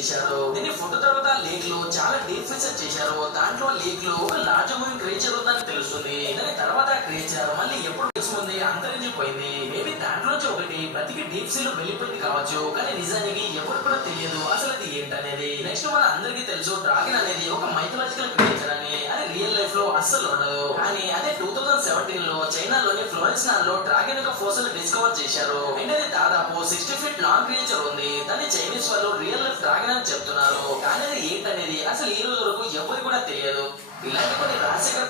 చేశారు. దీన్ని ఫోటో తర్వాత లేక్ లో చాలా డీప్ రీసెర్చ్ చేశారు. దాంట్లో లేక్ లో ఒక లార్జ్ మూవింగ్ క్రియేచర్ ఉందని తెలుస్తుంది. దాని తర్వాత ఆ క్రియేచర్ మళ్ళీ ఎప్పుడు తెలుసుకుంది అంతరించిపోయింది. మేబీ దాంట్లోంచి ఒకటి బ్రతికి డీప్ సీ లో వెళ్ళిపోయింది కావచ్చు. కానీ నిజానికి ఎవరు కూడా తెలియదు అసలు అది ఏంటనేది. నెక్స్ట్ మన అందరికీ తెలుసు డ్రాగన్ అనేది ఒక మైథలాజికల్ క్రియేచర్ అని. అది రియల్ లైఫ్ లో అస్సలు ఉండదు. కానీ అదే 2017 లో చైనాలోని ఫ్లోరెన్స్ లో డ్రాగన్ యొక్క ఫోసిల్ డిస్కవర్ చేశారు. అంటే అది దాదాపు 60 ఫీట్ లాంగ్ క్రియేచర్ ఉంది. దాన్ని చైనీస్ వాళ్ళు రియల్ లైఫ్ డ్రాగన్ అని చెప్తున్నారు. కానీ అది ఏంటనేది అసలు ఈ రోజు వరకు ఎవరికి కూడా తెలియదు. ఇలాంటి కొన్ని రహస్యకర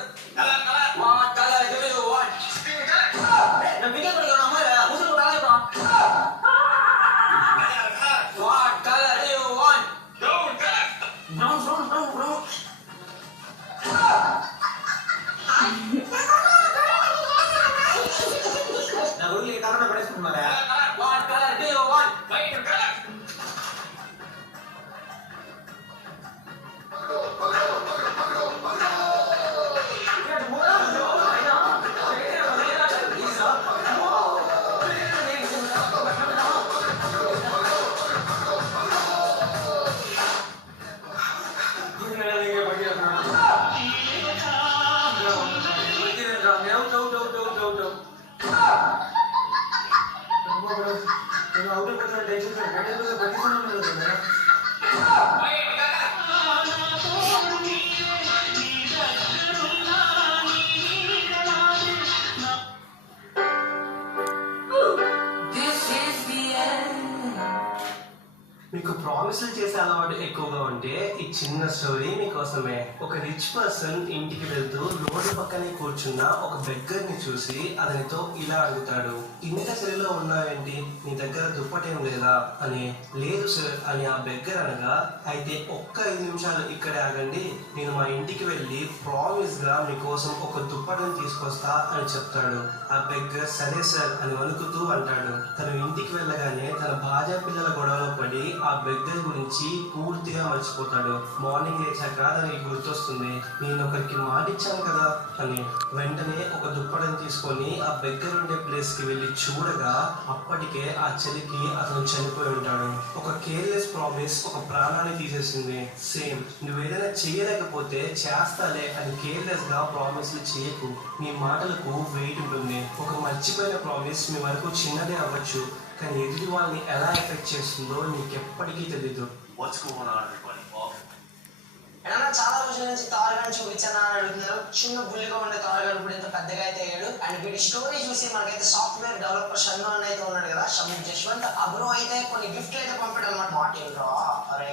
మీకు ప్రామిస్లు చేసే అలవాటు ఎక్కువగా ఉంటే ఈ చిన్న స్టోరీ మీకోసమే. ఒక రిచ్ పర్సన్ ఇంటికి వెళ్తూ రోడ్డు పక్కనే కూర్చున్న ఒక బెగ్గర్ ని చూసి అతనితో ఇలా అడుగుతాడు, ఇంత చలిలో ఉన్నావేంటి, నీ దగ్గర దుప్పటేం లేదా అని. లేదు సార్ అని ఆ బెగ్గర్ అనగా, అయితే ఒక్క 5 నిమిషాలు ఇక్కడే ఆగండి, నేను మా ఇంటికి వెళ్ళి ప్రామిస్ గా మీకోసం ఒక దుప్పటం తీసుకొస్తా అని చెప్తాడు. ఆ బెగ్గర్ సరే సార్ అని వణుకుతూ అంటాడు. తను ఇంటికి వెళ్ళగానే తన భార్య పిల్లల గొడవలో పడి ఆ బెగ్గర్ గురించి పూర్తిగా మర్చిపోతాడు. మార్నింగ్ లేచాక దానికి గుర్తొస్తుంది, నేను ఒకరికి మాట ఇచ్చాను కదా అని. వెంటనే ఒక దుప్పటం తీసుకొని ఆ బెగ్గర్ ఉండే ప్లేస్ కి వెళ్ళి చూడగా అప్పటికే ఆ చలికి అతను చనిపోయి ఉంటాడు. ఒక కేర్లెస్ ప్రామిస్ ఒక ప్రాణాన్ని తీసేసింది. సేమ్ నువ్వేదైనా చేయలేకపోతే చేస్తాలే అని కేర్లెస్ గా ప్రామిస్లు చేయకు. మీ మాటలకు వెయిట్ ఉంటుంది. ఒక మర్చిపోయిన ప్రామిస్ మీ వరకు చిన్నదే అవ్వచ్చు, కానీ ఎదుటి వాళ్ళని ఎలా ఎఫెక్ట్ చేస్తుందో నీకెప్పటికీ తెలీదు. చాలా రోజుల నుంచి తారగాన్ని చూపించానా అని అడుగుతున్నారు. చిన్న బుల్లిగా ఉండే తారగాడు ఇప్పుడు ఇంత పెద్దగా అయితే అయ్యాడు. అండ్ వీడి స్టోరీ చూసి మనకైతే సాఫ్ట్వేర్ డెవలపర్ షన్ను అని అయితే ఉన్నాడు కదా, షమ్ము జశ్వంత్. అబ్రో అయితే కొన్ని గిఫ్ట్లు అయితే పంపాడు అనమాట. మాట ఏంట్రా అరే